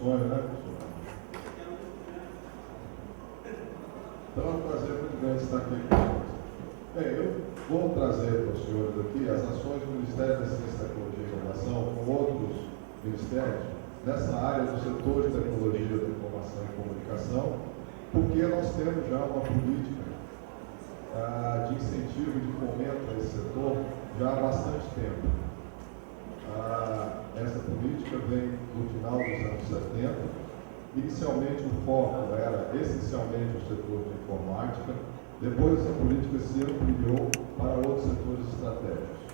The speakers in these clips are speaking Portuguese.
sonho, né, professor? Então, é um prazer muito grande estar aqui conosco. Bem, eu vou trazer para os senhores aqui as ações do Ministério da Ciência, Tecnologia e Inovação com outros ministérios nessa área do setor de tecnologia da informação e comunicação, porque nós temos já uma política de incentivo e de fomento a esse setor já há bastante tempo. Essa política vem do final dos anos 70. Inicialmente o foco era essencialmente o setor de informática, depois essa política se ampliou para outros setores estratégicos.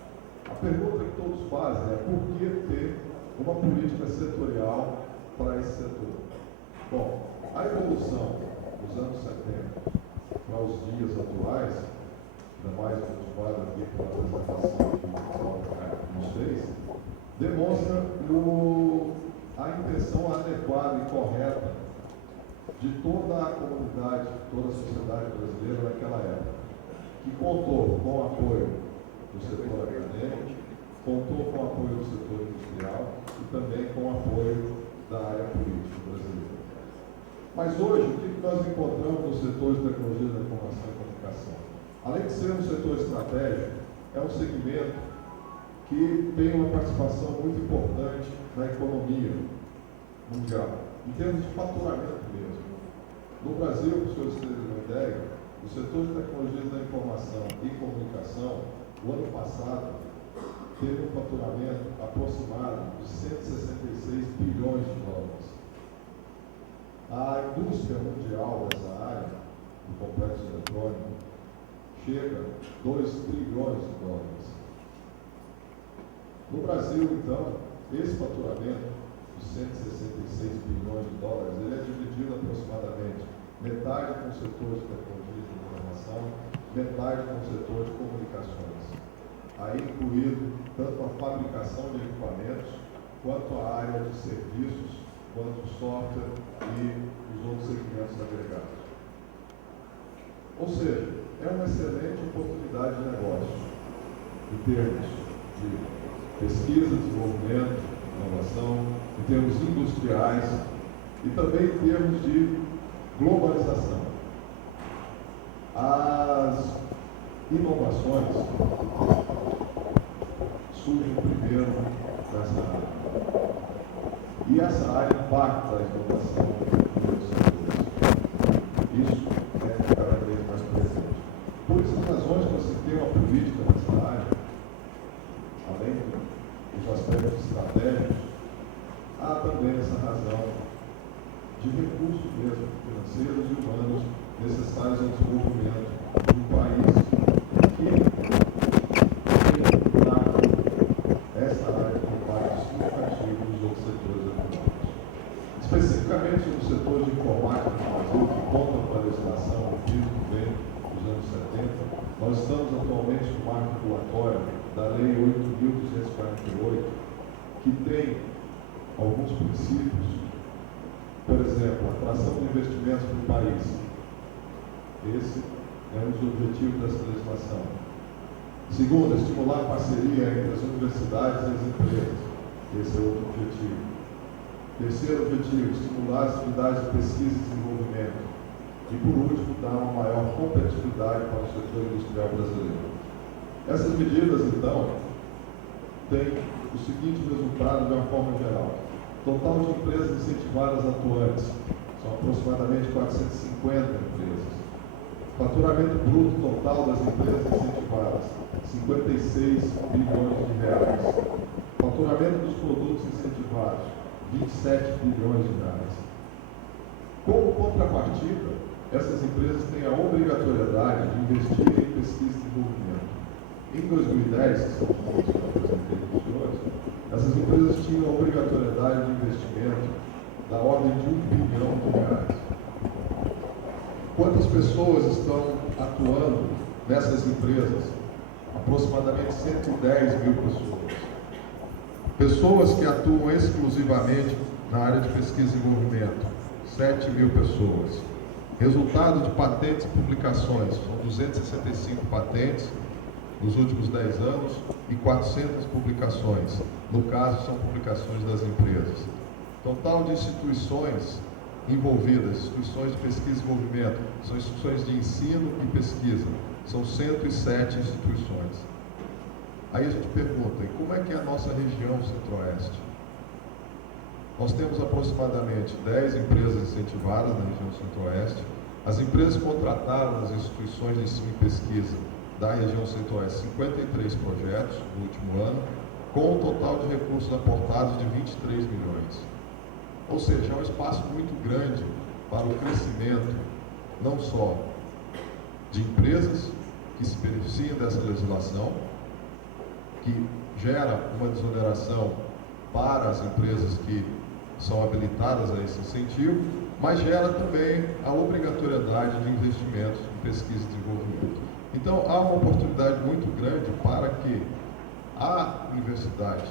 A pergunta que todos fazem é por que ter uma política setorial para esse setor? Bom, a evolução dos anos 70 para os dias atuais, ainda mais motivada aqui pela apresentação que nos fez, demonstra a intenção adequada e correta de toda a comunidade, toda a sociedade brasileira naquela época, que contou com o apoio do setor acadêmico, contou com o apoio do setor industrial e também com o apoio da área política brasileira. Mas hoje, o que nós encontramos no setor de tecnologia da informação e comunicação? Além de ser um setor estratégico, é um segmento que tem uma participação muito importante na economia mundial, em termos de faturamento mesmo. No Brasil, para os senhores terem uma ideia, o setor de tecnologia da informação e comunicação, o ano passado, teve um faturamento aproximado de 166 bilhões de dólares. A indústria mundial dessa área, do complexo eletrônico, chega a 2 trilhões de dólares. No Brasil, então, esse faturamento de 166 bilhões de dólares, ele é dividido aproximadamente metade com o setor de tecnologia de informação, metade com o setor de comunicações. Aí incluído tanto a fabricação de equipamentos, quanto a área de serviços, quanto o software e os outros segmentos agregados. Ou seja, é uma excelente oportunidade de negócio, em termos de pesquisa, desenvolvimento, inovação, em termos industriais e também em termos de globalização. As inovações surgem primeiro nessa área. E essa área impacta a inovação em outros setores. Isso é cada vez mais presente. Por essas razões, você tem uma política nessa área, além dos aspectos estratégicos, há também essa razão de recursos mesmo, financeiros e humanos, necessários ao desenvolvimento de um país que tem essa área de impacto significativo nos outros setores econômicos. Especificamente no setor de informática no Brasil, que conta com a legislação que vem dos anos 70, nós estamos atualmente no marco regulatório da Lei 8.248, que tem alguns princípios, por exemplo, a atração de investimentos para o país. Esse é um dos objetivos dessa legislação. Segundo, estimular a parceria entre as universidades e as empresas. Esse é outro objetivo. Terceiro objetivo, estimular as atividades de pesquisa e desenvolvimento. E, por último, dar uma maior competitividade para o setor industrial brasileiro. Essas medidas, então, têm o seguinte resultado de uma forma geral. Total de empresas incentivadas atuantes, são aproximadamente 450 empresas. Faturamento bruto total das empresas incentivadas, 56 bilhões de reais. Faturamento dos produtos incentivados, 27 bilhões de reais. Como contrapartida, essas empresas têm a obrigatoriedade de investir em pesquisa e desenvolvimento. Em 2010, que são os pontos que eu apresentei para os senhores, essas empresas tinham a obrigatoriedade de investimento da ordem de 1 bilhão de reais. Quantas pessoas estão atuando nessas empresas? Aproximadamente 110 mil pessoas. Pessoas que atuam exclusivamente na área de pesquisa e desenvolvimento, 7 mil pessoas. Resultado de patentes e publicações, são 265 patentes nos últimos 10 anos e 400 publicações. No caso, são publicações das empresas. Total de instituições envolvidas, instituições de pesquisa e desenvolvimento, são instituições de ensino e pesquisa, são 107 instituições. Aí a gente pergunta, e como é que é a nossa região centro-oeste? Nós temos aproximadamente 10 empresas incentivadas na região centro-oeste. As empresas contrataram nas instituições de ensino e pesquisa da região centro-oeste 53 projetos no último ano, com um total de recursos aportados de 23 milhões. Ou seja, é um espaço muito grande para o crescimento, não só de empresas que se beneficiam dessa legislação, que gera uma desoneração para as empresas que são habilitadas a esse incentivo, mas gera também a obrigatoriedade de investimentos em pesquisa e desenvolvimento. Então, há uma oportunidade muito grande para que a universidade,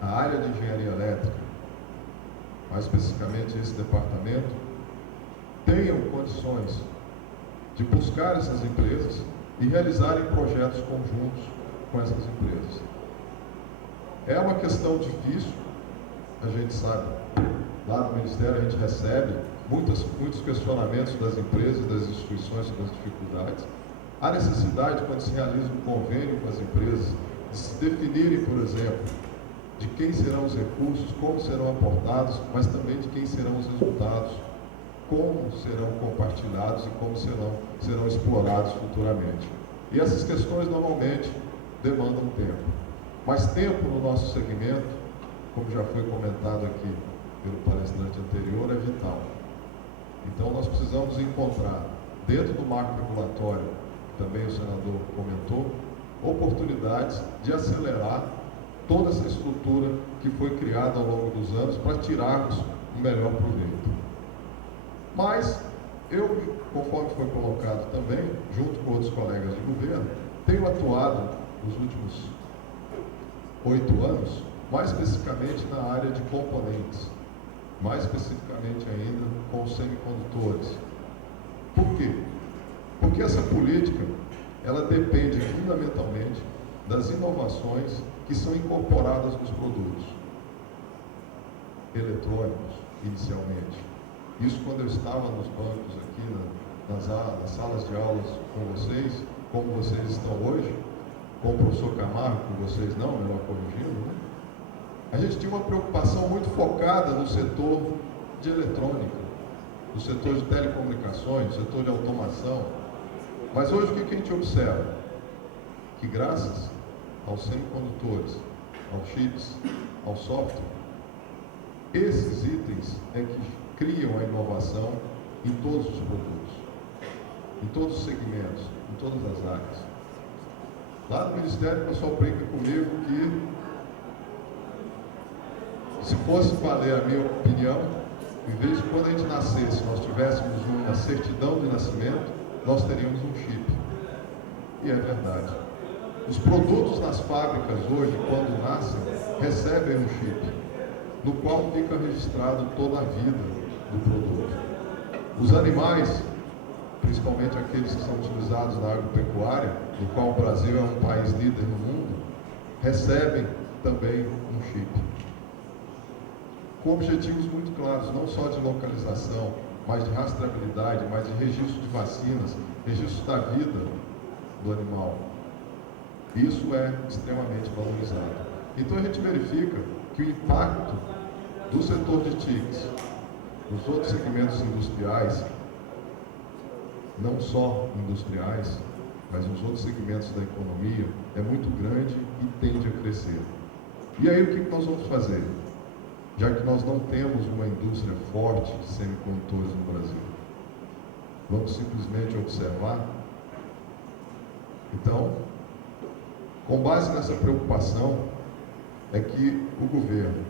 a área de engenharia elétrica, mais especificamente esse departamento, tenham condições de buscar essas empresas e realizarem projetos conjuntos com essas empresas. É uma questão difícil, a gente sabe. Lá no Ministério a gente recebe muitos questionamentos das empresas e das instituições sobre as dificuldades. Há necessidade, quando se realiza um convênio com as empresas, de se definirem, por exemplo, de quem serão os recursos, como serão aportados, mas também de quem serão os resultados, como serão compartilhados e como serão explorados futuramente. E essas questões normalmente demandam tempo. Mas tempo no nosso segmento, como já foi comentado aqui pelo palestrante anterior, é vital. Então nós precisamos encontrar, dentro do marco regulatório, também o senador comentou, oportunidades de acelerar toda essa estrutura que foi criada ao longo dos anos para tirarmos o melhor proveito. Mas eu, conforme foi colocado também, junto com outros colegas de governo, tenho atuado nos últimos 8 anos, mais especificamente na área de componentes, mais especificamente ainda com os semicondutores. Por quê? Porque essa política, ela depende fundamentalmente das inovações que são incorporadas nos produtos eletrônicos, inicialmente. Isso quando eu estava nos bancos aqui, nas salas de aulas com vocês, como vocês estão hoje, com o professor Camargo, com vocês não, melhor corrigindo, né? A gente tinha uma preocupação muito focada no setor de eletrônica, no setor de telecomunicações, no setor de automação. Mas hoje o que a gente observa? Que graças aos semicondutores, aos chips, ao software, esses itens é que criam a inovação em todos os produtos, em todos os segmentos, em todas as áreas. Lá no Ministério o pessoal brinca comigo que, se fosse valer a minha opinião, em vez de quando a gente nascesse, nós tivéssemos uma certidão de nascimento, nós teríamos um chip. E é verdade. Os produtos nas fábricas hoje, quando nascem, recebem um chip, no qual fica registrado toda a vida do produto. Os animais, principalmente aqueles que são utilizados na agropecuária, no qual o Brasil é um país líder no mundo, recebem também um chip. Com objetivos muito claros, não só de localização, mas de rastreabilidade, mas de registro de vacinas, registro da vida do animal. Isso é extremamente valorizado. Então a gente verifica que o impacto do setor de TICs nos outros segmentos industriais, não só industriais, mas nos outros segmentos da economia, é muito grande e tende a crescer. E aí o que nós vamos fazer? Já que nós não temos uma indústria forte de semicondutores no Brasil, vamos simplesmente observar? Então, com base nessa preocupação, é que o governo,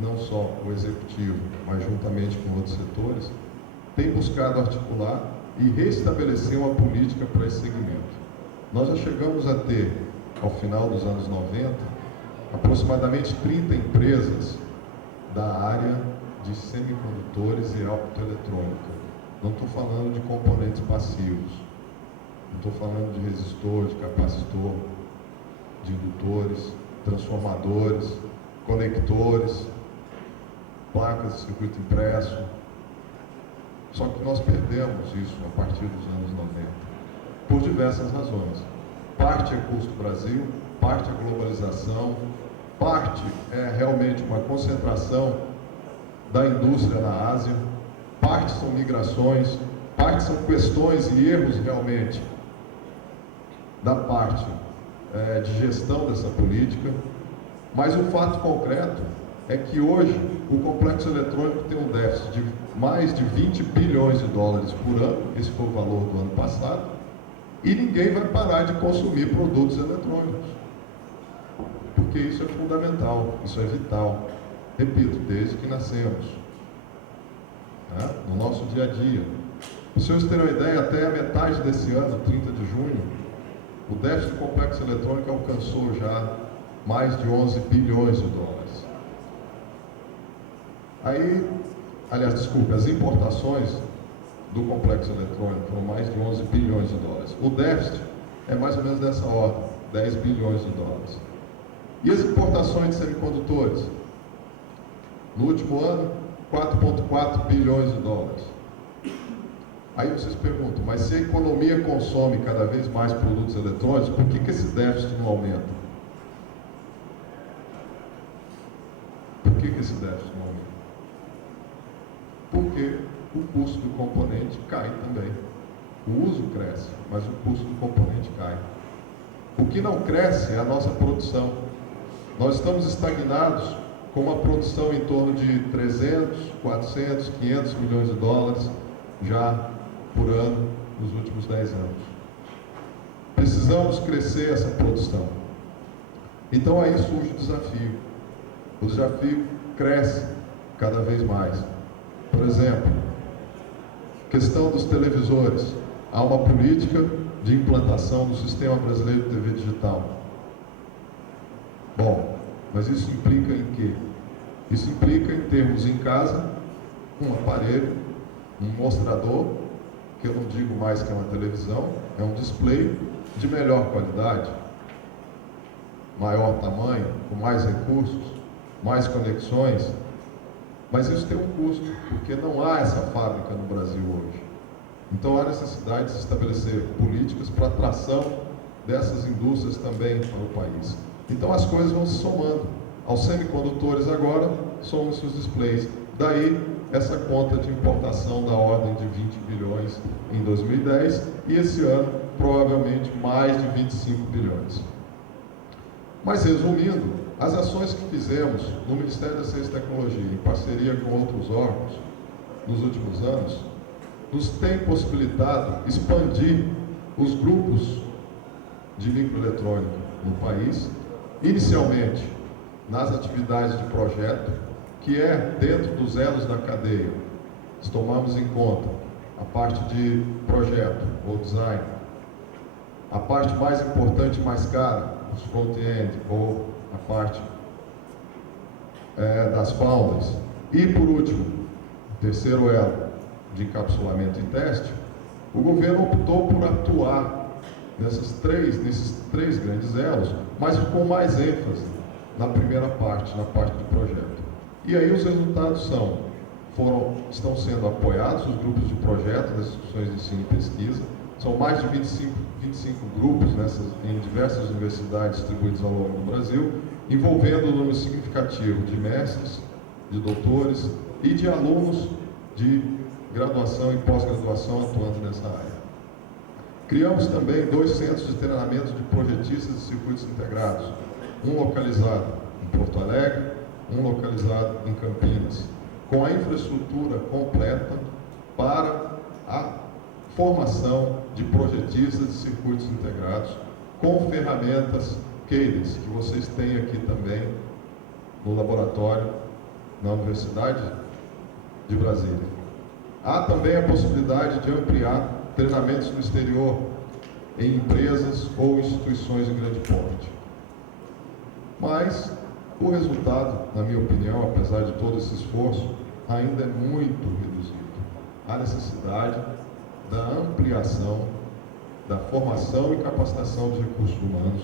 não só o executivo, mas juntamente com outros setores, tem buscado articular e restabelecer uma política para esse segmento. Nós já chegamos a ter, ao final dos anos 90, aproximadamente 30 empresas da área de semicondutores e optoeletrônica. Não estou falando de componentes passivos, não estou falando de resistor, de capacitor, de indutores, transformadores, conectores. placas de circuito impresso. Só que nós perdemos isso a partir dos anos 90, por diversas razões. Parte é custo Brasil, parte é globalização, parte é realmente uma concentração da indústria na Ásia, parte são migrações, parte são questões e erros realmente da parte de gestão dessa política, mas o fato concreto é que hoje o complexo eletrônico tem um déficit de mais de 20 bilhões de dólares por ano, esse foi o valor do ano passado, e ninguém vai parar de consumir produtos eletrônicos, porque isso é fundamental, isso é vital, repito, desde que nascemos, né? No nosso dia a dia. Para os senhores terem uma ideia, até a metade desse ano, 30 de junho, o déficit do complexo eletrônico alcançou já mais de 11 bilhões de dólares. Aí, aliás, desculpe, as importações do complexo eletrônico foram mais de 11 bilhões de dólares. O déficit é mais ou menos dessa ordem, 10 bilhões de dólares. E as importações de semicondutores? No último ano, 4,4 bilhões de dólares. Aí vocês perguntam, mas se a economia consome cada vez mais produtos eletrônicos, por que esse déficit não aumenta? Por que esse déficit não aumenta? Porque o custo do componente cai também. O uso cresce, mas o custo do componente cai. O que não cresce é a nossa produção. Nós estamos estagnados com uma produção em torno de 300, 400, 500 milhões de dólares já por ano nos últimos 10 anos. Precisamos crescer essa produção. Então aí surge o desafio. O desafio cresce cada vez mais. Por exemplo, questão dos televisores. Há uma política de implantação do Sistema Brasileiro de TV Digital. Bom, mas isso implica em quê? Isso implica em termos em casa um aparelho, um mostrador, que eu não digo mais que é uma televisão, é um display de melhor qualidade, maior tamanho, com mais recursos, mais conexões, mas isso tem um custo, porque não há essa fábrica no Brasil hoje. Então há necessidade de se estabelecer políticas para a atração dessas indústrias também para o país. Então as coisas vão se somando. Aos semicondutores agora, somam-se os displays. Daí essa conta de importação da ordem de 20 bilhões em 2010 e esse ano provavelmente mais de 25 bilhões. Mas resumindo, as ações que fizemos no Ministério da Ciência e Tecnologia, em parceria com outros órgãos, nos últimos anos, nos tem possibilitado expandir os grupos de microeletrônica no país, inicialmente nas atividades de projeto, que é dentro dos elos da cadeia. Se tomarmos em conta a parte de projeto ou design, a parte mais importante e mais cara, os front-end ou a parte das foundries, e por último, terceiro elo de encapsulamento e teste, o governo optou por atuar nesses três grandes elos, mas com mais ênfase na primeira parte, na parte de projeto. E aí os resultados estão sendo apoiados, os grupos de projeto das instituições de ensino e pesquisa, são mais de 25 grupos em diversas universidades distribuídos ao longo do Brasil, envolvendo um número significativo de mestres, de doutores e de alunos de graduação e pós-graduação atuando nessa área. Criamos também 2 centros de treinamento de projetistas de circuitos integrados, um localizado em Porto Alegre, um localizado em Campinas, com a infraestrutura completa para a formação de projetistas de circuitos integrados, com ferramentas Cadence, que vocês têm aqui também no laboratório na Universidade de Brasília. Há também a possibilidade de ampliar treinamentos no exterior, em empresas ou instituições de grande porte. Mas o resultado, na minha opinião, apesar de todo esse esforço, ainda é muito reduzido. Há necessidade da ampliação, da formação e capacitação de recursos humanos,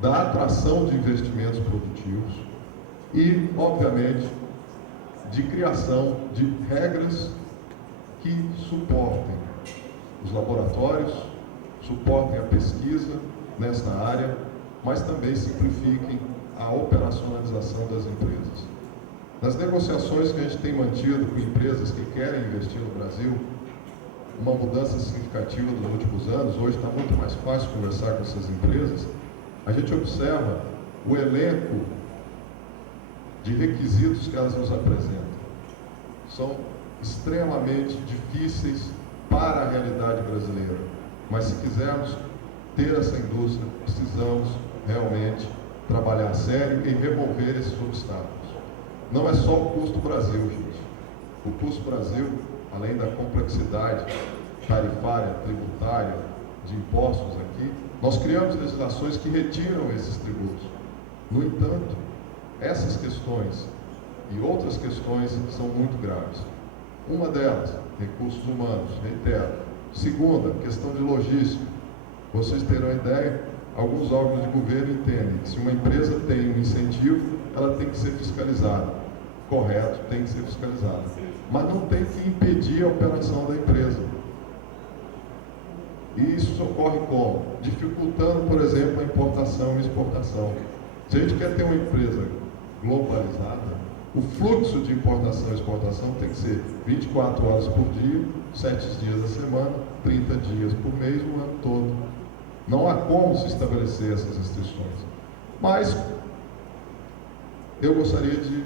da atração de investimentos produtivos e, obviamente, de criação de regras que suportem os laboratórios, suportem a pesquisa nesta área, mas também simplifiquem a operacionalização das empresas. Nas negociações que a gente tem mantido com empresas que querem investir no Brasil, uma mudança significativa nos últimos anos, hoje está muito mais fácil conversar com essas empresas, a gente observa o elenco de requisitos que elas nos apresentam. São extremamente difíceis para a realidade brasileira, mas se quisermos ter essa indústria, precisamos realmente trabalhar a sério e remover esses obstáculos. Não é só o custo Brasil, gente. O custo Brasil, além da complexidade tarifária, tributária, de impostos aqui, nós criamos legislações que retiram esses tributos. No entanto, essas questões e outras questões são muito graves. Uma delas, recursos humanos, reitero. Segunda, questão de logística. Vocês terão ideia, alguns órgãos de governo entendem que se uma empresa tem um incentivo, ela tem que ser fiscalizada. Correto, tem que ser fiscalizada. Mas não tem que impedir a operação da empresa. E isso ocorre como? Dificultando, por exemplo, a importação e exportação. Se a gente quer ter uma empresa globalizada, o fluxo de importação e exportação tem que ser 24 horas por dia, 7 dias da semana, 30 dias por mês, o ano todo. Não há como se estabelecer essas restrições. Mas eu gostaria de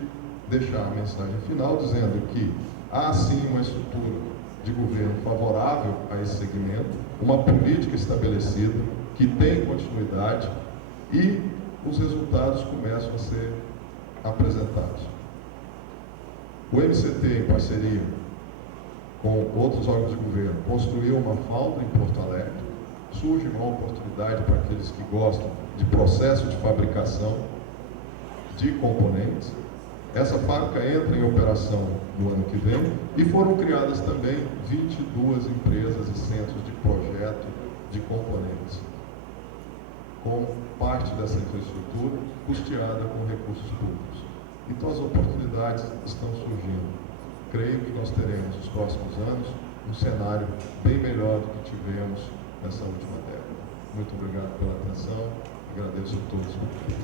deixar a mensagem final dizendo que há sim uma estrutura de governo favorável a esse segmento, uma política estabelecida que tem continuidade e os resultados começam a ser apresentados. O MCT, em parceria com outros órgãos de governo, construiu uma fábrica em Porto Alegre. Surge uma oportunidade para aqueles que gostam de processo de fabricação de componentes. Essa fábrica entra em operação no ano que vem e foram criadas também 22 empresas e centros de projeto de componentes, como parte dessa infraestrutura custeada com recursos públicos. Então as oportunidades estão surgindo. Creio que nós teremos nos próximos anos um cenário bem melhor do que tivemos nessa última década. Muito obrigado pela atenção, agradeço a todos por tudo.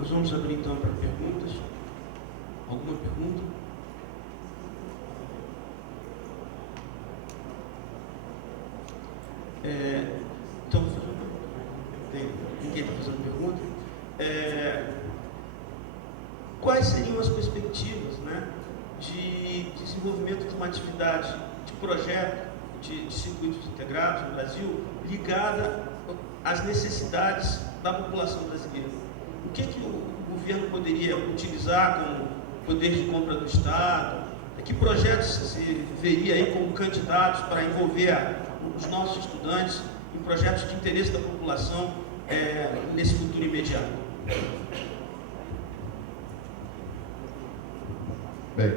Nós vamos abrir então para perguntas. Alguma pergunta? Então, ninguém está fazendo pergunta. Quais seriam as perspectivas, né, de desenvolvimento de uma atividade de projeto de circuitos integrados no Brasil ligada às necessidades da população brasileira? O que o governo poderia utilizar como poder de compra do Estado? Que projetos se veria aí como candidatos para envolver os nossos estudantes em projetos de interesse da população nesse futuro imediato? Bem,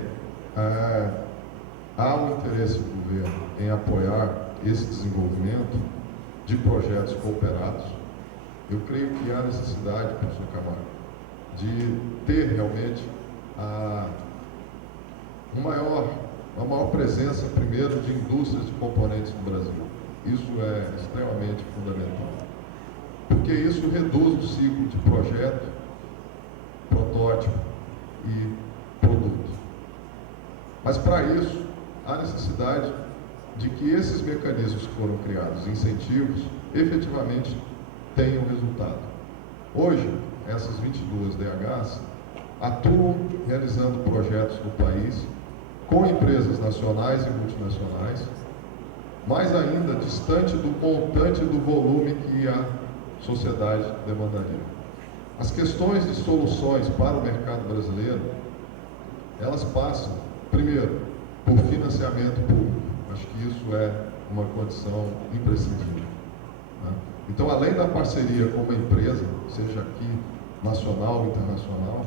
há um interesse do governo em apoiar esse desenvolvimento de projetos cooperados. Eu creio que há necessidade, professor Camargo, de ter realmente uma maior presença, primeiro, de indústrias de componentes no Brasil. Isso é extremamente fundamental, porque isso reduz o ciclo de projeto, protótipo e produto. Mas, para isso, há necessidade de que esses mecanismos que foram criados, incentivos, efetivamente tenham resultado. Hoje, essas 22 DHs atuam realizando projetos no país com empresas nacionais e multinacionais, mais ainda distante do montante do volume que a sociedade demandaria. As questões de soluções para o mercado brasileiro, elas passam, primeiro, por financiamento público. Acho que isso é uma condição imprescindível, né? Então, além da parceria com uma empresa, seja aqui nacional ou internacional,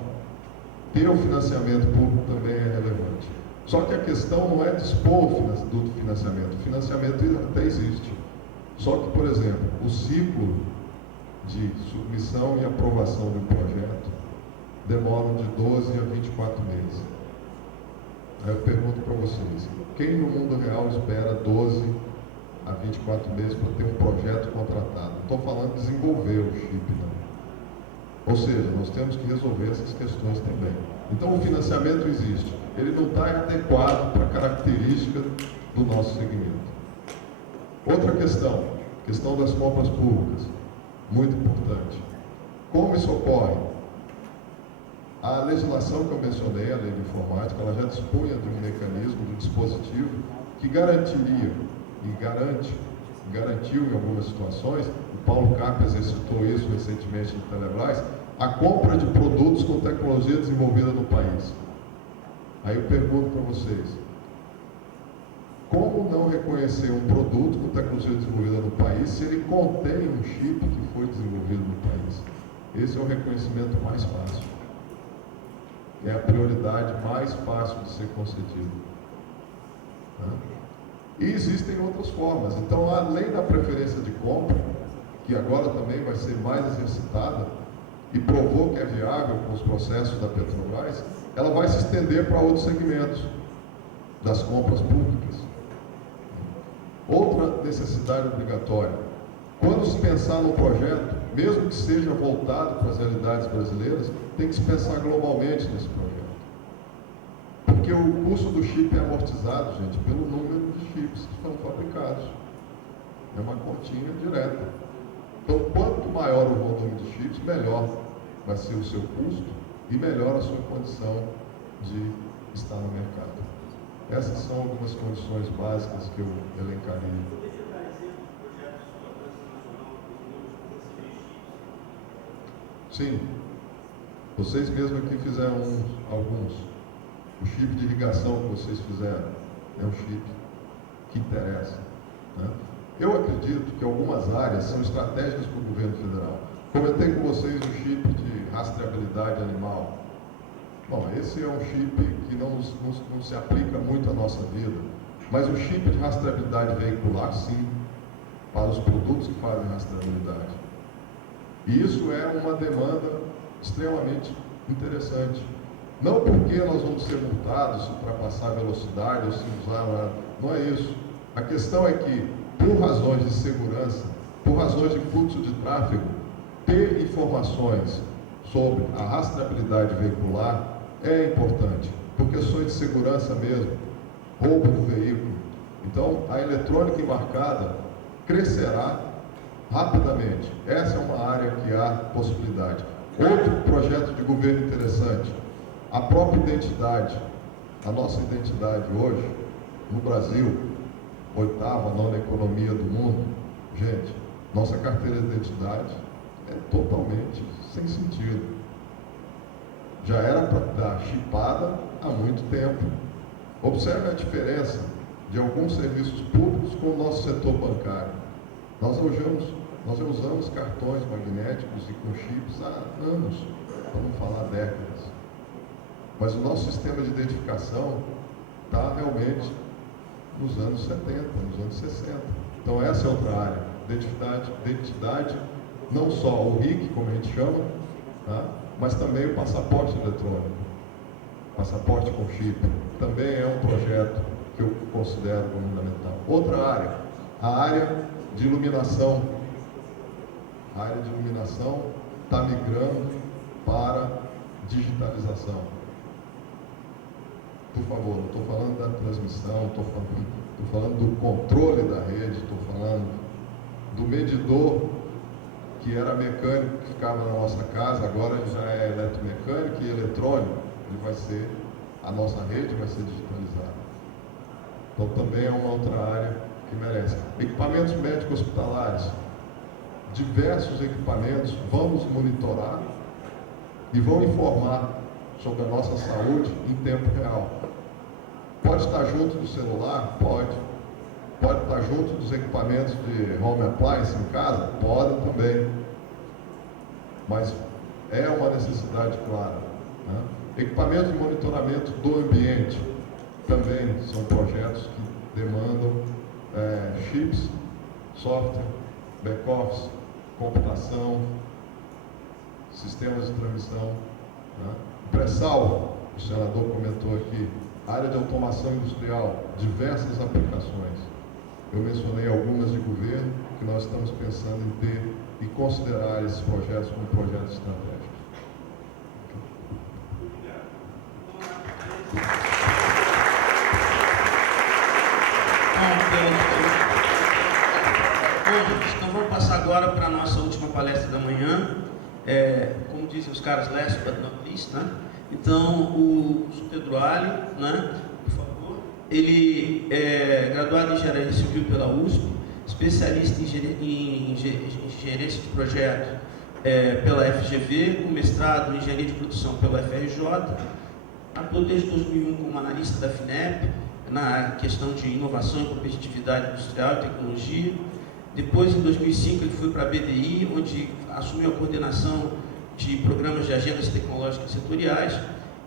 ter o financiamento público também é relevante. Só que a questão não é dispor do financiamento. O financiamento até existe. Só que, por exemplo, o ciclo de submissão e aprovação de um projeto demoram de 12 a 24 meses. Aí eu pergunto para vocês, quem no mundo real espera 12 a 24 meses para ter um projeto contratado? Não estou falando de desenvolver o chip, não. Ou seja, nós temos que resolver essas questões também. Então o financiamento existe, ele não está adequado para a característica do nosso segmento. Outra questão das compras públicas, muito importante. Como isso ocorre? A legislação que eu mencionei, a lei de informática, ela já dispunha de um mecanismo, de um dispositivo que garantiria e garantiu em algumas situações, o Paulo Carpe exercitou isso recentemente no Telebrás, a compra de produtos com tecnologia desenvolvida no país. Aí eu pergunto para vocês, como não reconhecer um produto com tecnologia desenvolvida no país se ele contém um chip que foi desenvolvido no país? Esse é o reconhecimento mais fácil. É a prioridade mais fácil de ser concedida. E existem outras formas. Então, além da preferência de compra, que agora também vai ser mais exercitada, e provou que é viável com os processos da Petrobras, ela vai se estender para outros segmentos das compras públicas. Outra necessidade obrigatória. Quando se pensar no projeto, mesmo que seja voltado para as realidades brasileiras, tem que se pensar globalmente nesse projeto. Porque o custo do chip é amortizado, gente, pelo número de chips que estão fabricados. É uma continha direta. Então, quanto maior o volume de chips, melhor vai ser o seu custo e melhor a sua condição de estar no mercado. Essas são algumas condições básicas que eu elencaria. Sim, vocês mesmos aqui fizeram alguns. O chip de irrigação que vocês fizeram é um chip que interessa, né? Eu acredito que algumas áreas são estratégicas para o governo federal. Comentei com vocês o chip de rastreabilidade animal. Bom, esse é um chip que não se aplica muito à nossa vida, mas o chip de rastreabilidade veicular, sim, para os produtos que fazem rastreabilidade. E isso é uma demanda extremamente interessante. Não porque nós vamos ser multados se ultrapassar a velocidade ou se usar, não é isso. A questão é que, por razões de segurança, por razões de fluxo de tráfego, ter informações sobre a rastreabilidade veicular é importante, por questões de segurança mesmo, roubo do veículo. Então, a eletrônica embarcada crescerá rapidamente. Essa é uma área que há possibilidade. Outro projeto de governo interessante, a própria identidade. A nossa identidade hoje, no Brasil, 8ª, 9ª economia do mundo, gente, nossa carteira de identidade é totalmente sem sentido. Já era para estar chipada há muito tempo. Observe a diferença de alguns serviços públicos com o nosso setor bancário. Nós já usamos cartões magnéticos e com chips há anos, para não falar décadas. Mas o nosso sistema de identificação está realmente nos anos 70, nos anos 60. Então essa é outra área. Identidade, não só o RIC, como a gente chama, tá? Mas também o passaporte eletrônico. Passaporte com chip. Também é um projeto que eu considero fundamental. Outra área, a área de iluminação. A área de iluminação está migrando para digitalização. Por favor, não estou falando da transmissão, estou falando do controle da rede, estou falando do medidor que era mecânico, que ficava na nossa casa, agora já é eletromecânico e eletrônico. Ele vai ser, a nossa rede vai ser digitalizada. Então também é uma outra área que merece. Equipamentos médicos hospitalares. Diversos equipamentos, vamos monitorar e vão informar sobre a nossa saúde em tempo real. Pode estar junto do celular? Pode. Pode estar junto dos equipamentos de home appliance em casa? Pode também. Mas é uma necessidade clara, né? Equipamentos de monitoramento do ambiente também são projetos que demandam chips software, back-office, computação, sistemas de transmissão, né? Pré-sal, o senador comentou aqui, área de automação industrial, diversas aplicações. Eu mencionei algumas de governo que nós estamos pensando em ter e considerar esses projetos como projetos estratégicos. Então vamos passar agora para a nossa última palestra da manhã. Como dizem os caras, last but not least, né? Então, o Pedro Ali, né, por favor, ele é graduado em Engenharia Civil pela USP, especialista em gerência de projetos pela FGV, com mestrado em Engenharia de Produção pela FRJ, atuou desde 2001 como analista da FINEP, na questão de inovação e competitividade industrial e tecnologia. Depois, em 2005, ele foi para a BDI, onde assumiu a coordenação de programas de agendas tecnológicas setoriais,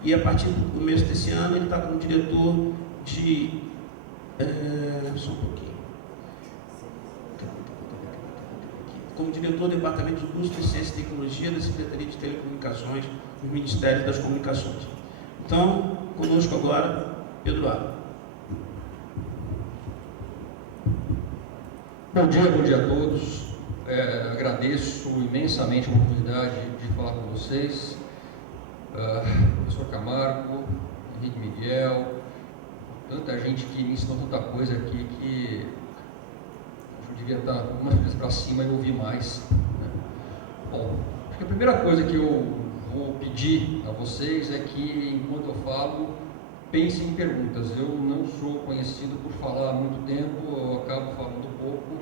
e a partir do começo desse ano ele está como diretor de... só um pouquinho. Como diretor do Departamento de Indústria, Ciência e Tecnologia da Secretaria de Telecomunicações do Ministério das Comunicações. Então, conosco agora, Pedro Ali. Bom dia a todos. Agradeço imensamente a oportunidade de falar com vocês. Professor Camargo, Henrique Miguel, tanta gente que me ensinou tanta coisa aqui que eu devia estar umas vezes para cima e ouvir mais, né? Bom, acho que a primeira coisa que eu vou pedir a vocês é que, enquanto eu falo, pensem em perguntas. Eu não sou conhecido por falar há muito tempo, eu acabo falando pouco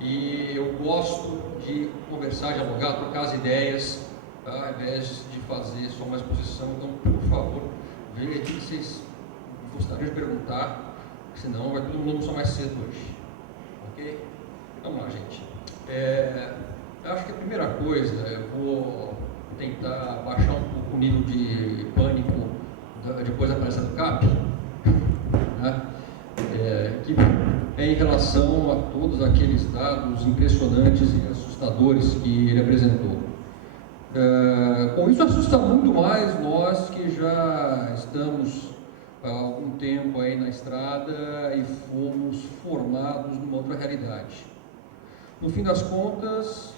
e eu gosto de conversar, dialogar, trocar as ideias, tá? Ao invés de fazer só uma exposição. Então, por favor, venham aqui que vocês gostariam de perguntar, senão vai todo mundo só mais cedo hoje. Ok? Vamos lá, gente. Acho que a primeira coisa, eu vou tentar baixar um pouco o nível de pânico depois da palestra do CAP, né? Que é em relação a todos aqueles dados impressionantes e assustadores que ele apresentou. Com isso assusta muito mais nós que já estamos há algum tempo aí na estrada e fomos formados numa outra realidade. No fim das contas,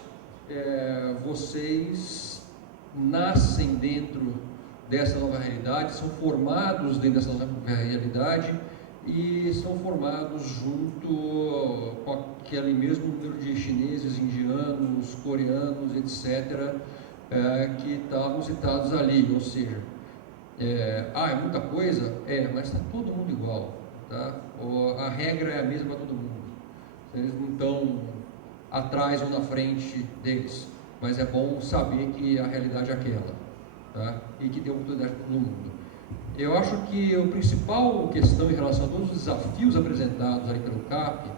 vocês nascem dentro dessa nova realidade, são formados dentro dessa nova realidade e são formados junto com aquele mesmo número de chineses, indianos, coreanos, etc., que estavam citados ali. Ou seja, é muita coisa? Mas está todo mundo igual, tá? A regra é a mesma para todo mundo. Eles não estão atrás ou na frente deles, mas é bom saber que a realidade é aquela, tá? E que tem oportunidade para todo mundo. Eu acho que a principal questão em relação a todos os desafios apresentados ali pelo CAP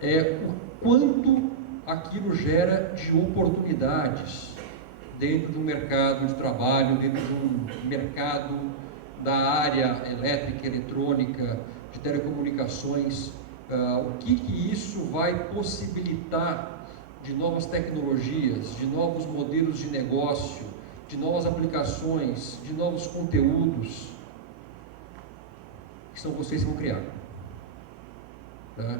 é o quanto aquilo gera de oportunidades dentro de um mercado de trabalho, dentro de um mercado da área elétrica, eletrônica, de telecomunicações. O que isso vai possibilitar de novas tecnologias, de novos modelos de negócio, de novas aplicações, de novos conteúdos, que são vocês que vão criar, tá?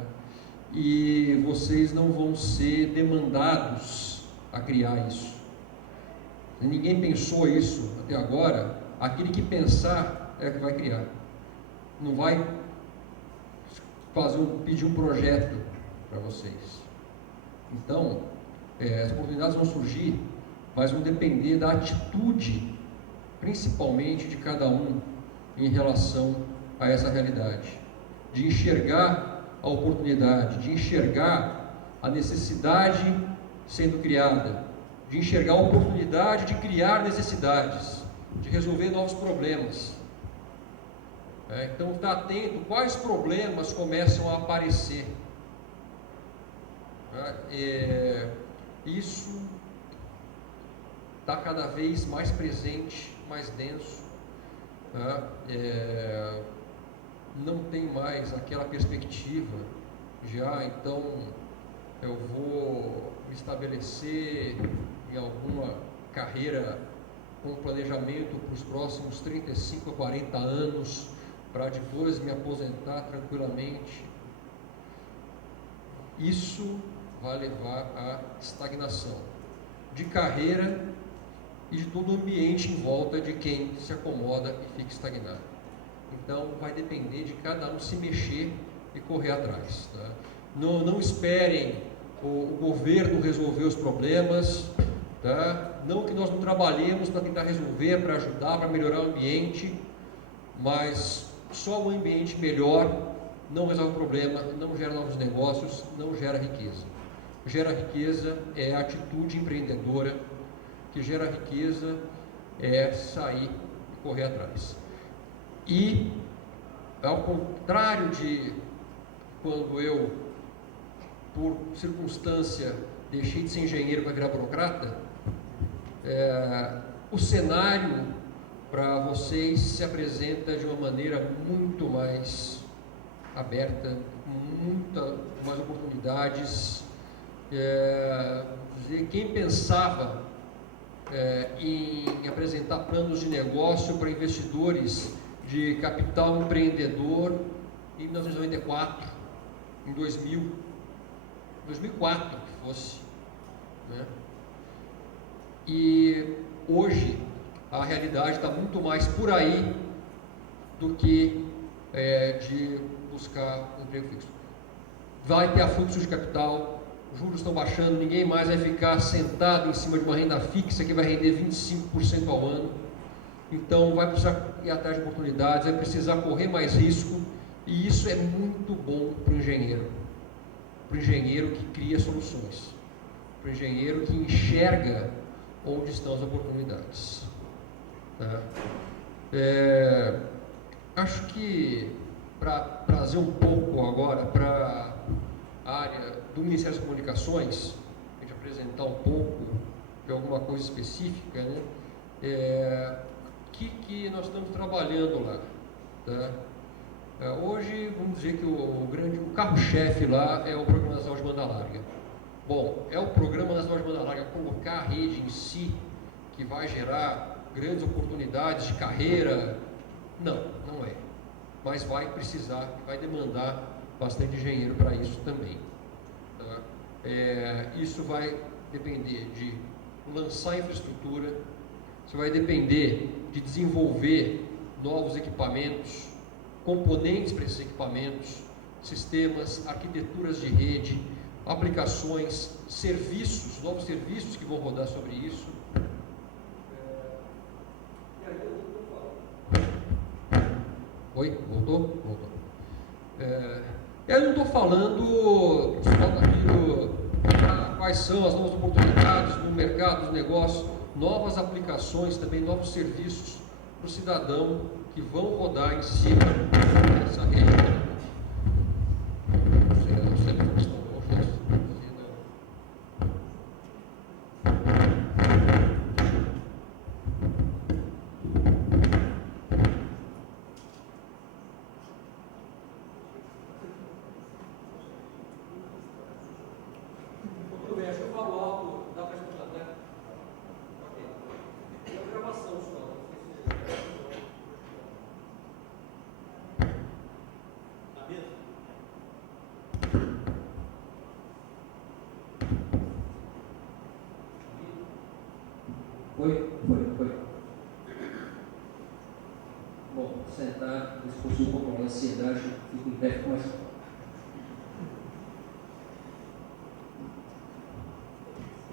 E vocês não vão ser demandados a criar isso. Ninguém pensou isso até agora. Aquele que pensar é que vai criar. Não vai pedir um projeto para vocês. Então, as oportunidades vão surgir, mas vão depender da atitude, principalmente de cada um, em relação a essa realidade, de enxergar a oportunidade, de enxergar a necessidade sendo criada, de enxergar a oportunidade de criar necessidades, de resolver novos problemas. Então, está atento quais problemas começam a aparecer. Isso está cada vez mais presente, mais denso, tá? Não tem mais aquela perspectiva então eu vou me estabelecer em alguma carreira com planejamento para os próximos 35 a 40 anos, para depois me aposentar tranquilamente. Isso vai levar à estagnação de carreira e de todo o ambiente em volta de quem se acomoda e fica estagnado. Então, vai depender de cada um se mexer e correr atrás. Tá? Não esperem o governo resolver os problemas, tá? Não que nós não trabalhemos para tentar resolver, para ajudar, para melhorar o ambiente, mas só um ambiente melhor não resolve o problema, não gera novos negócios, não gera riqueza. Gera riqueza é a atitude empreendedora, que gera riqueza é sair e correr atrás. E, ao contrário de quando eu, por circunstância, deixei de ser engenheiro para virar burocrata, o cenário para vocês se apresenta de uma maneira muito mais aberta, com mais oportunidades. Quem pensava em apresentar planos de negócio para investidores de capital empreendedor em 1994, em 2004 que fosse, né? E hoje a realidade está muito mais por aí do que de buscar um emprego fixo. Vai ter afluxo de capital, os juros estão baixando, ninguém mais vai ficar sentado em cima de uma renda fixa que vai render 25% ao ano. Então vai precisar ir atrás de oportunidades, vai precisar correr mais risco, e isso é muito bom para o engenheiro que cria soluções, para o engenheiro que enxerga onde estão as oportunidades. Tá? Acho que para trazer um pouco agora para a área do Ministério das Comunicações, a gente apresentar um pouco de alguma coisa específica, né? Que nós estamos trabalhando lá. Tá? Hoje, vamos dizer que o carro-chefe lá é o Programa Nacional de Banda Larga. Bom, é o Programa Nacional de Banda Larga colocar a rede em si que vai gerar grandes oportunidades de carreira? Não é. Mas vai precisar, vai demandar bastante engenheiro para isso também. Tá? Isso vai depender de lançar infraestrutura, isso vai depender de desenvolver novos equipamentos, componentes para esses equipamentos, sistemas, arquiteturas de rede, aplicações, serviços, novos serviços que vão rodar sobre isso. Oi? Voltou? Voltou. Eu não estou falando só daquilo, quais são as novas oportunidades no mercado, dos negócios, novas aplicações, também novos serviços para o cidadão que vão rodar em cima dessa rede. Não sei como estão hoje. Tudo bem, acho que eu falo alto, dá para escutar, né? Ok. É uma gravação só. Tá mesmo? Foi. Bom, sentar, se fosse um pouco a ansiedade, fico em pé, fico mais forte.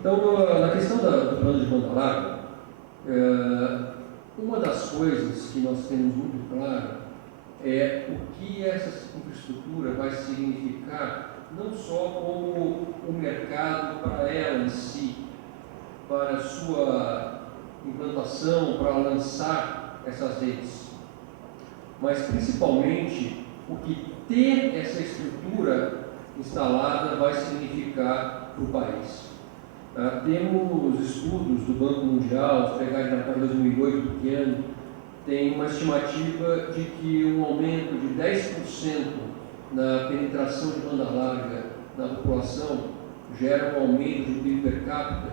Então, na questão do plano de banda larga, uma das coisas que nós temos muito claro é o que essa infraestrutura vai significar, não só como o mercado para ela em si, para a sua implantação, para lançar essas redes, mas principalmente o que ter essa estrutura instalada vai significar para o país. Temos estudos do Banco Mundial, se pegar na de 2008 do ano, tem uma estimativa de que um aumento de 10% na penetração de banda larga na população gera um aumento de PIB per capita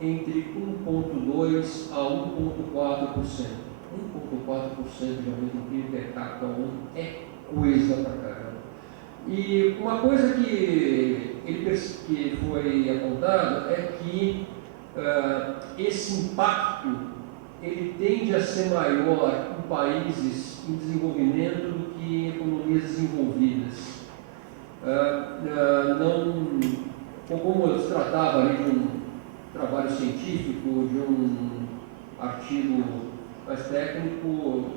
entre 1,2% a 1,4%. 1,4% de aumento do PIB per capita ao ano é coisa pra caramba. E uma coisa que foi apontada é que esse impacto ele tende a ser maior em países em desenvolvimento do que em economias desenvolvidas. Como se tratava ali de um trabalho científico, de um artigo mais técnico,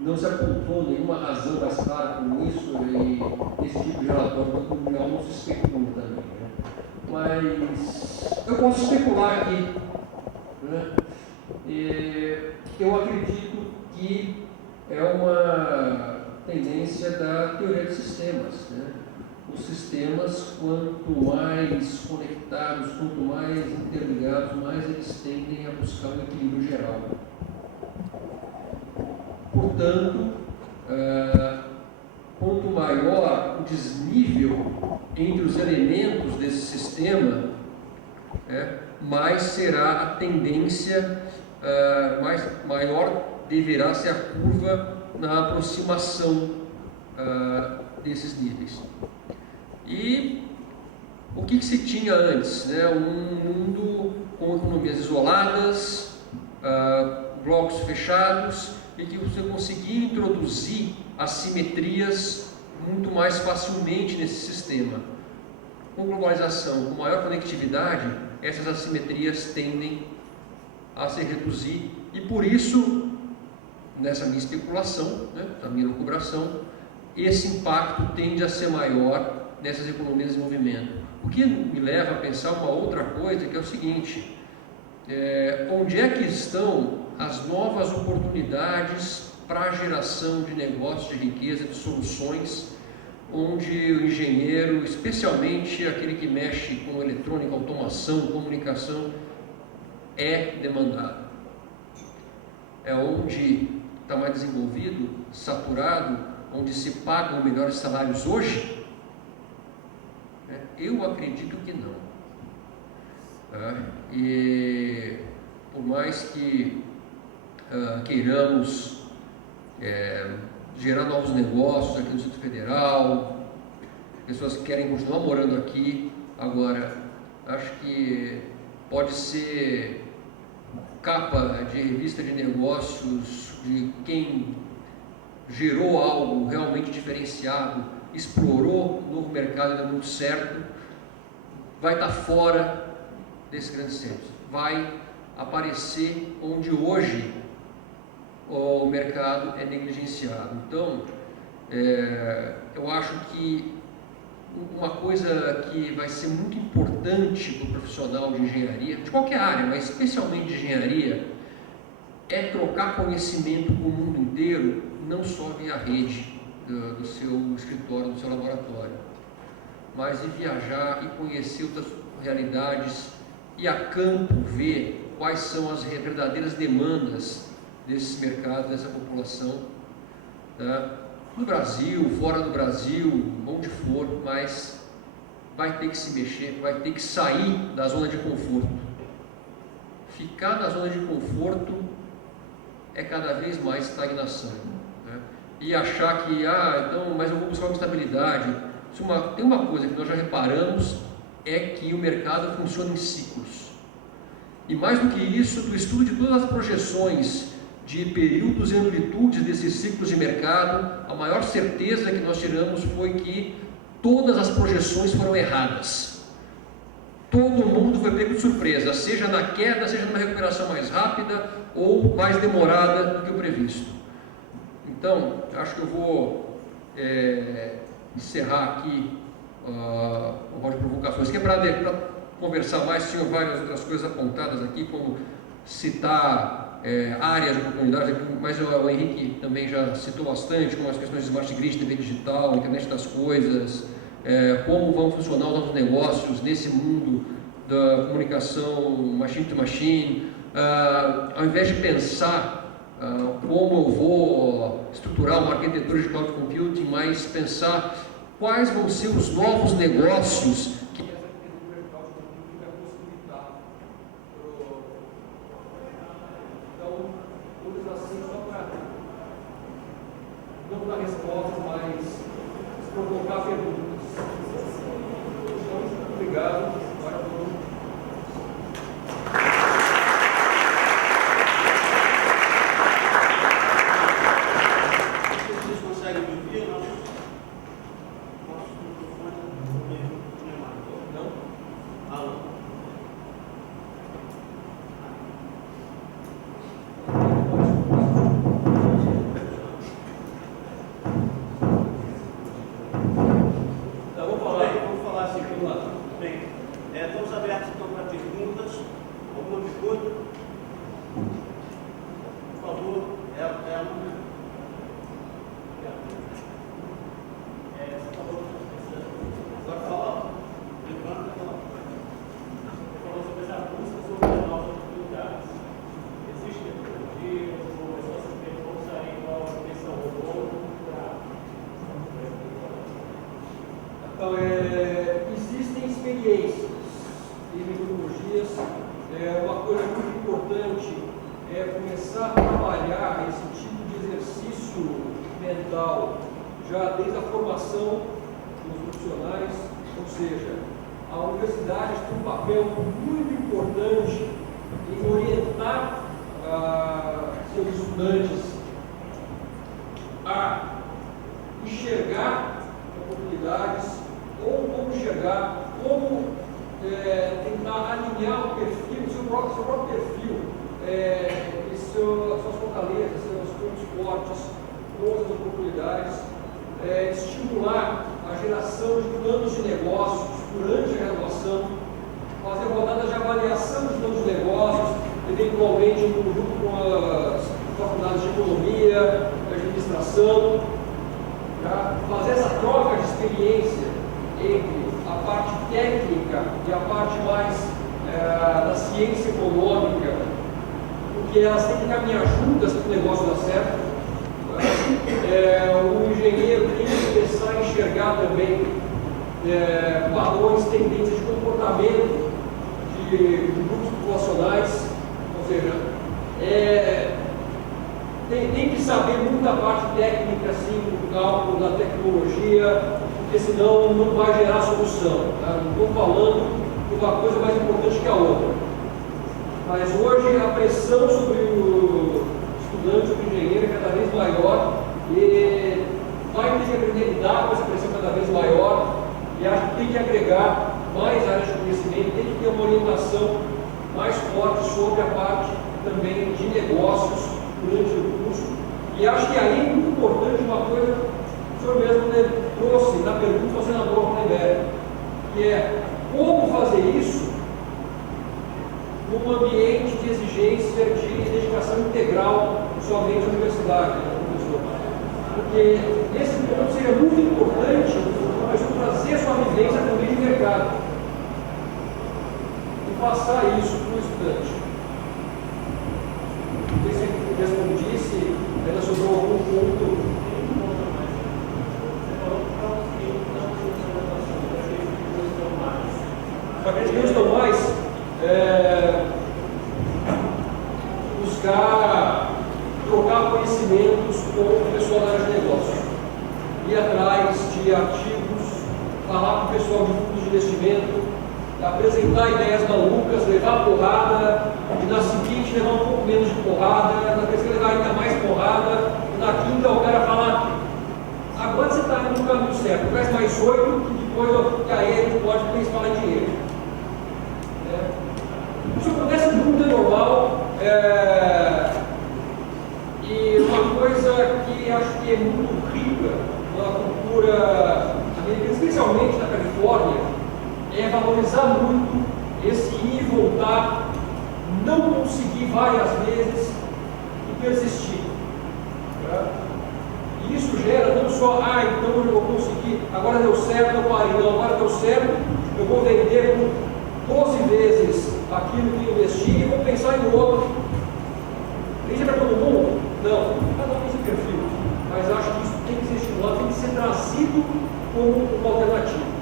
não se apontou nenhuma razão mais clara com isso, e esse tipo de relatório do Banco Mundial não se especula também, né? Mas eu posso especular aqui, né? Eu acredito que é uma tendência da teoria dos sistemas, né? Os sistemas, quanto mais conectados, quanto mais interligados, mais eles tendem a buscar um equilíbrio geral. Portanto, quanto maior o desnível entre os elementos desse sistema, mais será a tendência, maior deverá ser a curva na aproximação desses níveis. E o que se tinha antes? Né? Um mundo com economias isoladas, blocos fechados, e que você conseguia introduzir assimetrias muito mais facilmente nesse sistema. Com globalização, com maior conectividade, essas assimetrias tendem a se reduzir, e por isso, nessa minha especulação, né, na minha lucubração, esse impacto tende a ser maior nessas economias de desenvolvimento. O que me leva a pensar uma outra coisa, que é o seguinte: onde é que estão as novas oportunidades para a geração de negócios, de riqueza, de soluções, onde o engenheiro, especialmente aquele que mexe com eletrônica, automação, comunicação, é demandado? É onde está mais desenvolvido, saturado, onde se pagam melhores salários hoje? Eu acredito que não. E por mais que queiramos gerar novos negócios aqui no Distrito Federal, pessoas que querem continuar morando aqui, agora acho que pode ser capa de revista de negócios de quem gerou algo realmente diferenciado, explorou o novo mercado e deu muito certo, vai estar fora desses grandes centros, vai aparecer onde hoje o mercado é negligenciado. Então, eu acho que uma coisa que vai ser muito importante para o profissional de engenharia, de qualquer área, mas especialmente de engenharia, é trocar conhecimento com o mundo inteiro, não só via rede do seu escritório, do seu laboratório, mas de viajar e conhecer outras realidades, e a campo ver quais são as verdadeiras demandas desses mercados, dessa população, tá? No Brasil, fora do Brasil, onde for, mas vai ter que se mexer, vai ter que sair da zona de conforto. Ficar na zona de conforto é cada vez mais estagnação, né? E achar que, então, mas eu vou buscar uma estabilidade. Tem uma coisa que nós já reparamos, é que o mercado funciona em ciclos. E mais do que isso, do estudo de todas as projeções de períodos e amplitudes desses ciclos de mercado, a maior certeza que nós tiramos foi que todas as projeções foram erradas. Todo mundo foi pego de surpresa, seja na queda, seja numa recuperação mais rápida ou mais demorada do que o previsto. Então, acho que eu vou encerrar aqui o rol de provocações, que é para conversar mais. Tinham várias outras coisas apontadas aqui, como citar áreas de oportunidade, mas o Henrique também já citou bastante, como as questões de smart grid, TV digital, internet das coisas, como vão funcionar os novos negócios nesse mundo da comunicação machine to machine. Ao invés de pensar como eu vou estruturar uma arquitetura de cloud computing, mas pensar quais vão ser os novos negócios que Estamos abertos então para perguntas. Alguma pergunta? Por favor, é a aluna. Você falou sobre essa busca sobre as novas oportunidades. Existem tecnologias ou pessoas que tentam sair com a atenção robô para... Então, existem experiências e metodologias. Uma coisa muito importante é começar a trabalhar esse tipo de exercício mental já desde a formação dos profissionais, ou seja, a universidade tem um papel muito importante em orientar seus estudantes a enxergar oportunidades, ou como enxergar, como tentar alinhar o perfil, seu próprio perfil, suas fortalezas, seus pontos fortes, com as oportunidades, estimular a geração de planos de negócios durante a graduação, fazer rodadas de avaliação de planos de negócios, eventualmente junto com as faculdades de economia, administração, tá? Fazer essa troca de experiência entre a parte técnica e a parte mais da ciência econômica, porque elas têm que caminhar juntas para o negócio dar certo. O engenheiro tem que começar a enxergar também padrões, tendências de comportamento de grupos populacionais, ou seja, tem que saber muita parte técnica, assim, do cálculo, da tecnologia, porque senão não vai gerar solução. Tá? Não estou falando de uma coisa mais importante que a outra. Mas hoje a pressão sobre o estudante, sobre o engenheiro, é cada vez maior, e vai ter que aprender a lidar com essa pressão cada vez maior, e acho que tem que agregar mais áreas de conhecimento, tem que ter uma orientação mais forte sobre a parte também de negócios durante o curso. E acho que aí é muito importante uma coisa que o senhor mesmo trouxe na pergunta ao senador Roneberg, que é como fazer isso num ambiente de exigência de dedicação integral somente à universidade, né, professor? Porque nesse ponto seria muito importante o professor trazer a sua vivência também de mercado e passar isso para o estudante. Não sei se eu respondi, se ainda sobrou algum ponto. Para aqueles que não estão mais, buscar trocar conhecimentos com o pessoal da área de negócios, ir atrás de artigos, falar com o pessoal de fundos de investimento, apresentar ideias malucas, levar porrada, e na seguinte levar um pouco menos de porrada, na terceira levar ainda mais porrada, e na quinta o cara falar: agora você está indo no caminho certo, traz mais 8, que depois que aí a gente pode pensar em dinheiro. Isso acontece muito, é normal, e uma coisa que acho que é muito rica na cultura americana, especialmente na Califórnia, é valorizar muito esse ir e voltar, não conseguir várias vezes e persistir. Tá? E isso gera não só, então eu vou conseguir, agora deu certo, eu parei, não, agora deu certo, eu vou vender por 12 vezes aquilo que investi e vou pensar em outro. Isso é para todo mundo? Não, cada um tem esse perfil, mas acho que isso tem que ser estimulado, tem que ser trazido como uma alternativa.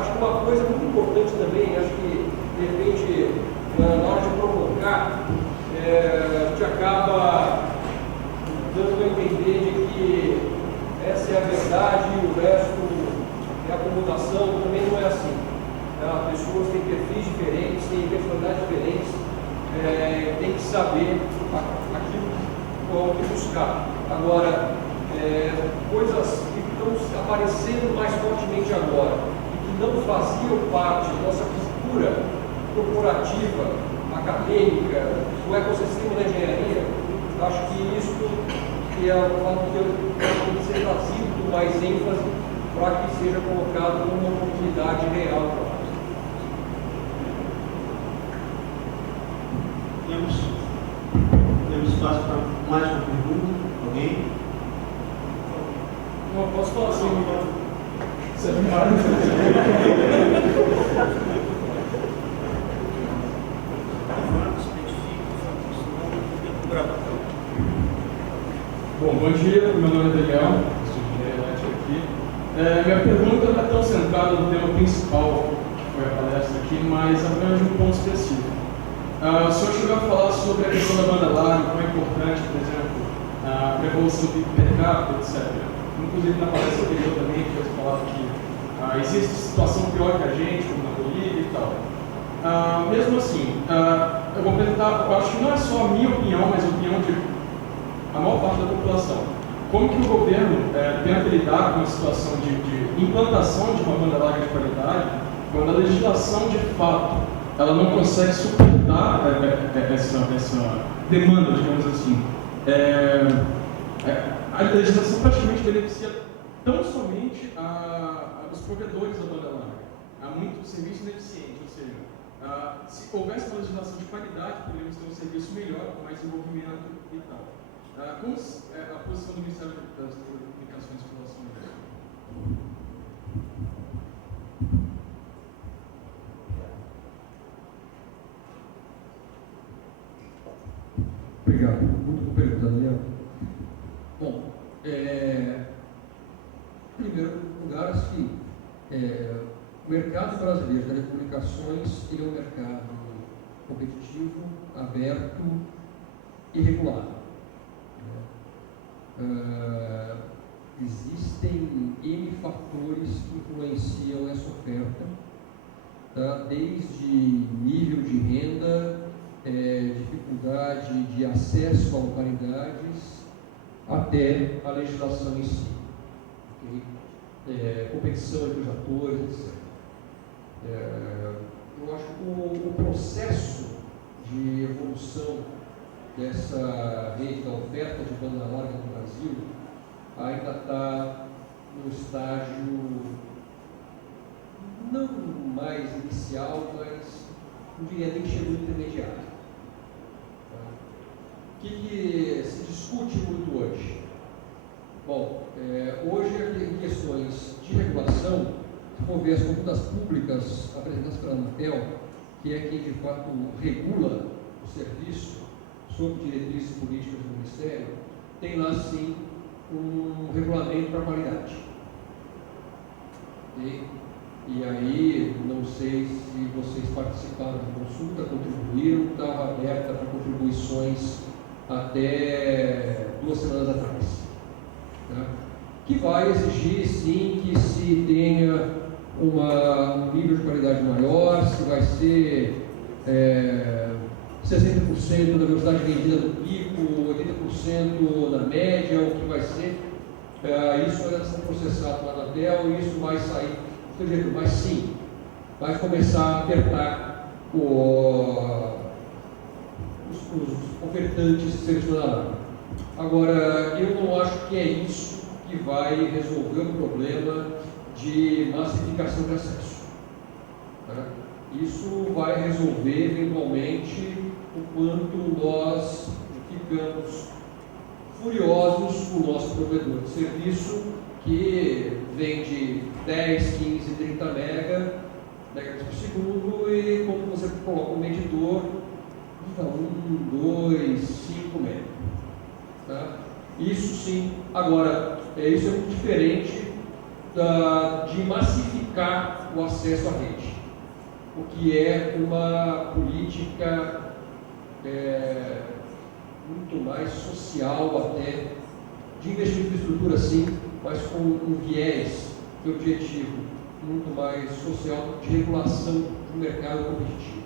Acho que uma coisa muito importante também, acho que de repente na hora de provocar, a gente acaba dando a entender de que essa é a verdade e o resto é acomodação, também não é assim. Pessoas têm perfis diferentes, têm personalidades diferentes, tem que saber aquilo que buscar. Agora, coisas que estão aparecendo mais fortemente agora e que não faziam parte da nossa cultura corporativa, acadêmica, do ecossistema da engenharia, acho que isso que é algo que tem que ser trazido com mais ênfase para que seja colocado como uma oportunidade real para nós. Bom, bom dia, meu nome é Daniel, sou de aqui. Minha pergunta não é tão centrada no tema principal, que foi a palestra aqui, mas abrange um ponto específico. O senhor chegou a falar sobre a questão da banda larga, como é importante, por exemplo, a evolução do PIB per capita, etc. Inclusive na palestra anterior também foi falado que existe situação pior que a gente, como na Bolívia e tal. Mesmo assim, eu vou apresentar, eu acho que não é só a minha opinião, mas a opinião de a maior parte da população. Como que o governo tenta lidar com a situação de implantação de uma banda larga de qualidade, quando a legislação de fato ela não consegue suportar essa demanda, digamos assim. A legislação praticamente beneficia tão somente os provedores da banda larga. Há muito serviço ineficiente, ou seja, se houvesse uma legislação de qualidade, poderíamos ter um serviço melhor, com mais desenvolvimento e tal. Como é a posição do Ministério das Telecomunicações em relação a isso? Obrigado. Muito boa pergunta, Daniel. Bom, em primeiro lugar, assim, o mercado brasileiro de telecomunicações ele é um mercado competitivo, aberto e regulado. Existem N fatores que influenciam essa oferta, tá? Desde nível de renda, dificuldade de acesso a localidades, até a legislação em si, okay? Competição entre os atores, etc. Eu acho que o processo de evolução dessa rede da oferta de banda larga no Brasil ainda está no estágio não mais inicial, mas não diria nem chegou intermediário. O que se discute muito hoje? Bom, hoje em questões de regulação, se for ver as consultas públicas apresentadas pela Anatel, que é quem de fato regula o serviço sob diretrizes políticas do Ministério, tem lá sim um regulamento para qualidade. E aí, não sei se vocês participaram da consulta, contribuíram, estava aberta para contribuições até 2 semanas atrás. Tá? Que vai exigir sim que se tenha um nível de qualidade maior, se vai ser 60% da velocidade vendida do pico, 80% na média, o que vai ser. Isso ainda está processado na Anatel e isso vai sair, mas sim, vai começar a apertar os ofertantes de serviço da larga. Agora, eu não acho que é isso que vai resolver o problema de massificação de acesso. Tá? Isso vai resolver, eventualmente, o quanto nós ficamos furiosos com o nosso provedor de serviço, que vende 10, 15, 30 megas por segundo e quando você coloca um medidor, fica 1, 2, 5 megas. Tá? Isso sim. Agora, isso é muito diferente de massificar o acesso à rede, o que é uma política muito mais social até, de investimento em infraestrutura sim, mas com um viés de objetivo muito mais social, de regulação do mercado competitivo.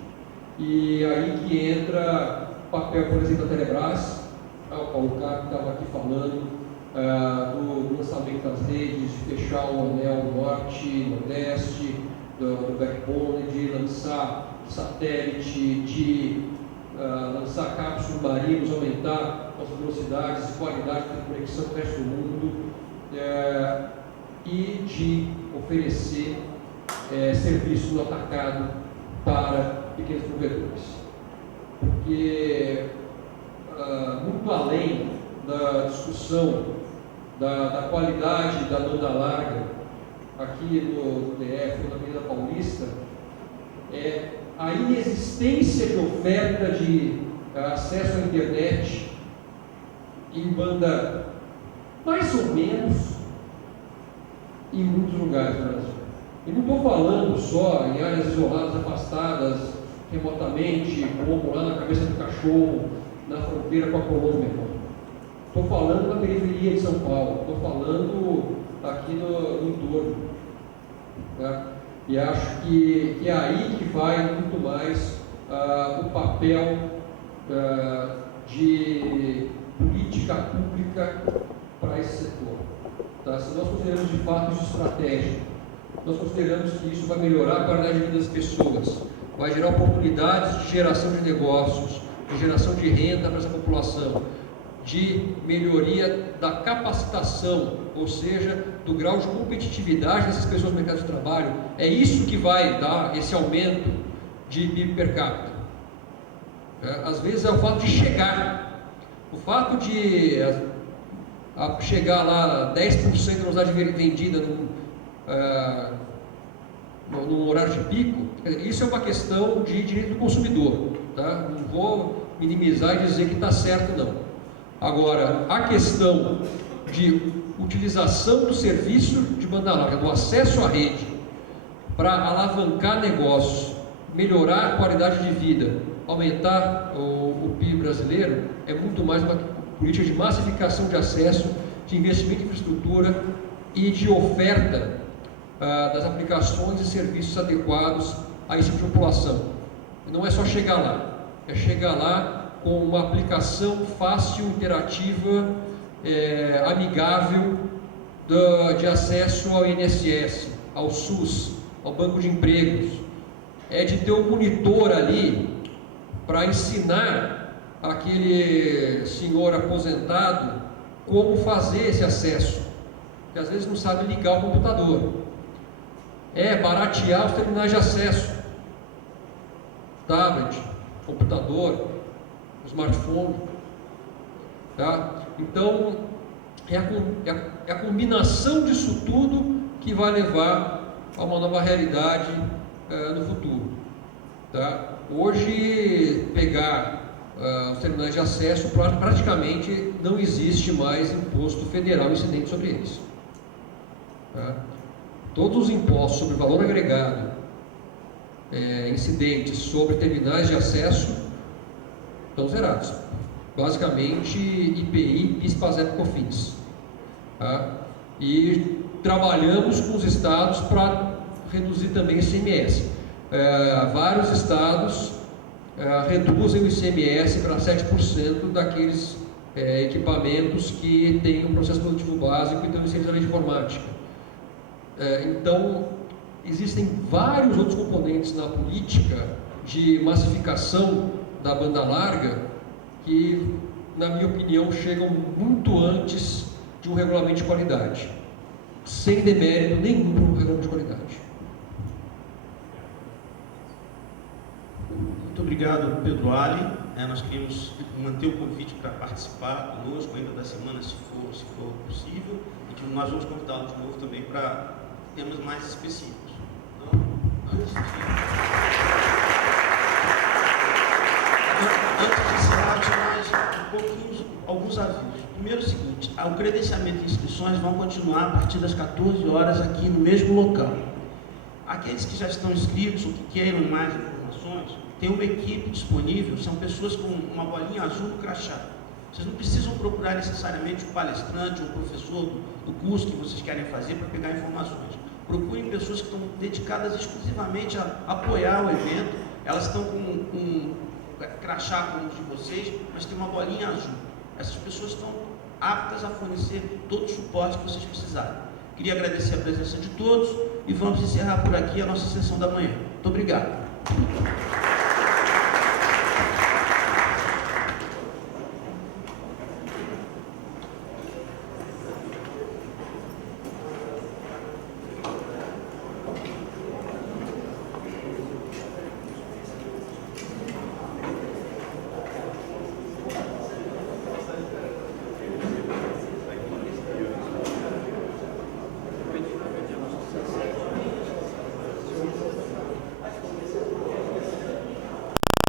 E aí que entra o papel, por exemplo, da Telebrás, o Paulo Carlos estava aqui falando do lançamento das redes, de fechar o anel norte, nordeste, do backbone, de lançar satélite, de lançar cabos submarinos, aumentar as velocidades e qualidade de conexão com o resto do mundo, e de oferecer serviço no atacado para pequenos provedores. Porque, muito além da discussão da qualidade da banda larga, aqui no DF, na Avenida Paulista, é a inexistência de oferta de acesso à internet em banda mais ou menos em muitos lugares do Brasil. Eu não estou falando só em áreas isoladas, afastadas, remotamente, como lá na cabeça do cachorro, na fronteira com a Colômbia. Estou falando na periferia de São Paulo, estou falando aqui no entorno. Tá? E acho que é aí que vai muito mais o papel de política pública para esse setor. Tá? Se nós consideramos de fato isso estratégico, nós consideramos que isso vai melhorar a qualidade de vida das pessoas, vai gerar oportunidades de geração de negócios, de geração de renda para essa população, de melhoria da capacitação, ou seja, do grau de competitividade dessas pessoas no mercado de trabalho. É isso que vai dar esse aumento de PIB per capita. Às vezes é o fato de chegar, o fato de chegar lá 10% da velocidade vendida no horário de pico, isso é uma questão de direito do consumidor, tá? Não vou minimizar e dizer que está certo, não. Agora, a questão de utilização do serviço de banda larga, do acesso à rede, para alavancar negócios, melhorar a qualidade de vida, aumentar o PIB brasileiro, é muito mais uma política de massificação de acesso, de investimento em infraestrutura e de oferta das aplicações e serviços adequados a esse tipo de população. Não é só chegar lá, é chegar lá com uma aplicação fácil, interativa, amigável de acesso ao INSS, ao SUS, ao banco de empregos. É de ter um monitor ali para ensinar aquele senhor aposentado como fazer esse acesso, que às vezes não sabe ligar o computador. É baratear os terminais de acesso, tablet, computador, smartphone, tá? Então é a combinação disso tudo que vai levar a uma nova realidade no futuro, tá? Hoje pegar os terminais de acesso, praticamente não existe mais imposto federal incidente sobre eles, tá? Todos os impostos sobre valor agregado incidentes sobre terminais de acesso estão zerados. Basicamente, IPI, PIS, PASEP, COFINS. Tá? E trabalhamos com os estados para reduzir também o ICMS. Vários estados reduzem o ICMS para 7% daqueles equipamentos que têm um processo produtivo básico e estão inseridos na lei de informática. Então, existem vários outros componentes na política de massificação da banda larga que, na minha opinião, chegam muito antes de um regulamento de qualidade, sem demérito nenhum para um regulamento de qualidade. Muito obrigado, Pedro Ali. Nós queremos manter o convite para participar conosco ainda da semana, se for possível, e nós vamos convidá-lo de novo também para temas mais específicos. Então, antes de encerrar, tinha mais alguns avisos. Primeiro, o seguinte: o credenciamento e inscrições vão continuar a partir das 14 horas aqui no mesmo local. Aqueles que já estão inscritos ou que queiram mais informações, tem uma equipe disponível, são pessoas com uma bolinha azul no crachá. Vocês não precisam procurar necessariamente um palestrante ou um professor do curso que vocês querem fazer para pegar informações. Procurem pessoas que estão dedicadas exclusivamente a apoiar o evento. Elas estão com um crachá como os de vocês, mas tem uma bolinha azul. Essas pessoas estão aptas a fornecer todo o suporte que vocês precisarem. Queria agradecer a presença de todos e vamos encerrar por aqui a nossa sessão da manhã. Muito obrigado.